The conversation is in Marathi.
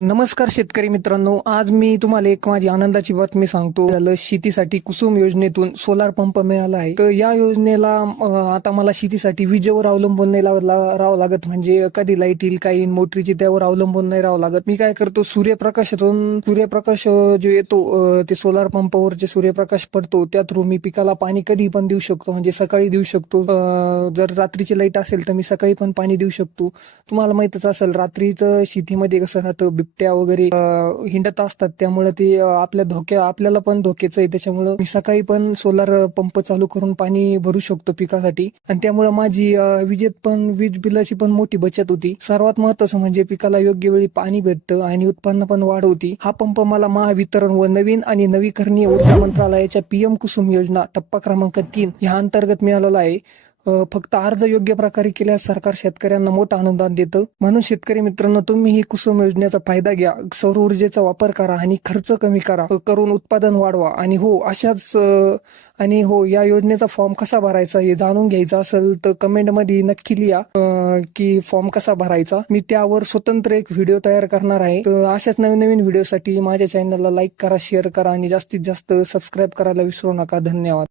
नमस्कार शेतकरी मित्रांनो, आज मी तुम्हाला एक माझी आनंदाची बातमी सांगतो. शेतीसाठी कुसुम योजनेतून सोलार पंप मिळाला आहे. तर या योजनेला आता मला शेतीसाठी विजेवर अवलंबून नाही राहावं लागत. म्हणजे कधी लाईट येईल काही मोटरीची त्यावर अवलंबून नाही राहावं लागत. मी काय करतो, सूर्यप्रकाश जो येतो ते सोलार पंपावर जे सूर्यप्रकाश पडतो त्या थ्रू मी पिकाला पाणी कधी पण देऊ शकतो. म्हणजे सकाळी देऊ शकतो, जर रात्रीची लाईट असेल तर मी सकाळी पण पाणी देऊ शकतो. तुम्हाला माहितच असेल रात्रीचं शेतीमध्ये कसं राहतं, बिबट्या वगैरे हिंडत असतात. त्यामुळे ते आपल्याला पण धोक्याच आहे. त्याच्यामुळे मी सकाळी पण सोलार पंप चालू करून पाणी भरू शकतो पिकासाठी. आणि त्यामुळे माझी वीज बिलाची पण मोठी बचत होती. सर्वात महत्वाचं म्हणजे पिकाला योग्य वेळी पाणी भेटतं आणि उत्पन्न पण वाढ होती. हा पंप मला महावितरण व नवीन आणि नवीकरणीय ऊर्जा मंत्रालयाच्या PM कुसुम योजना टप्पा क्रमांक 3 ह्या अंतर्गत मिळालेला आहे. फक्त अर्ज योग्य प्रकारे केल्यास सरकार शेतकऱ्यांना मोठा अनुदान देतं. म्हणून शेतकरी मित्रांनो, तुम्ही ही कुसुम योजनेचा फायदा घ्या. सौर ऊर्जेचा वापर करा आणि खर्च कमी करून उत्पादन वाढवा. आणि हो, या योजनेचा फॉर्म कसा भरायचा हे जाणून घ्यायचं असेल तर कमेंटमध्ये नक्की लिहा की फॉर्म कसा भरायचा. मी त्यावर स्वतंत्र एक व्हिडिओ तयार करणार आहे. तर अशाच नवीन नवीन व्हिडिओसाठी माझ्या चॅनलला लाईक करा, शेअर करा आणि जास्तीत जास्त सबस्क्राईब करायला विसरू नका. धन्यवाद.